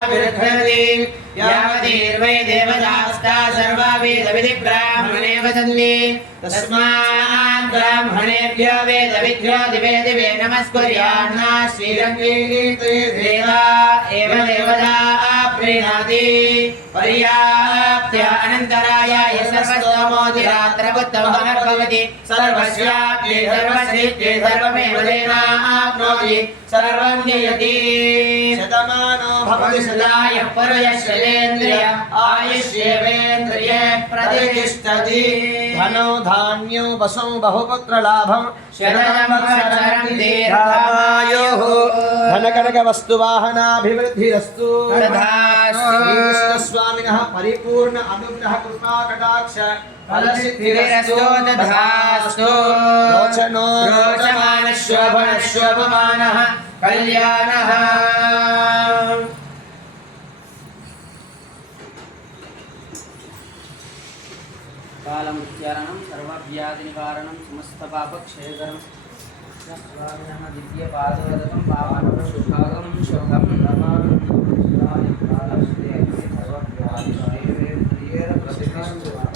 विरघ्नति यावतीर्वै देवतास्ता सर्वा वेदविधि ब्राह्मणे वदन्ति तस्मात् ब्राह्मणेभ्यो वेदविद्यो दिवे दिवे नमस्कुर्यान्ना श्रीरङ्गीते देवा एव देवता प्रीणाति पर्याप्त्य अनन्तराय सर्वस्तमोतिरात्रपुत्तमहर्भवति सर्वस्याप्ये सर्वसिद्धे सर्वमेव तेनाप्नोति सर्वं जयति शतमानो भवति सदाय परयश्रेन्द्रिय आयुष्येवेन्द्रिय प्रतिष्ठति धनो धान्यो वसो बहुपुत्र लाभं शरणं दीर्घायुः धनकनक वस्तुवाहनाभिवृद्धिरस्तु तथास्तु स्वामिनः परिपूर्ण अनुग्रह कृपा कटाक्ष फलसिद्धिरस्तु तथास्तु रोचनो रोचमानः शोभनः शोभमानः कल्याणः कालमुच्चारणं सर्वव्याधिनिवारणं समस्तपापक्षयकरं स्वामिनः दिव्यपादोदकं पावनं शुभागं शुभं नमामि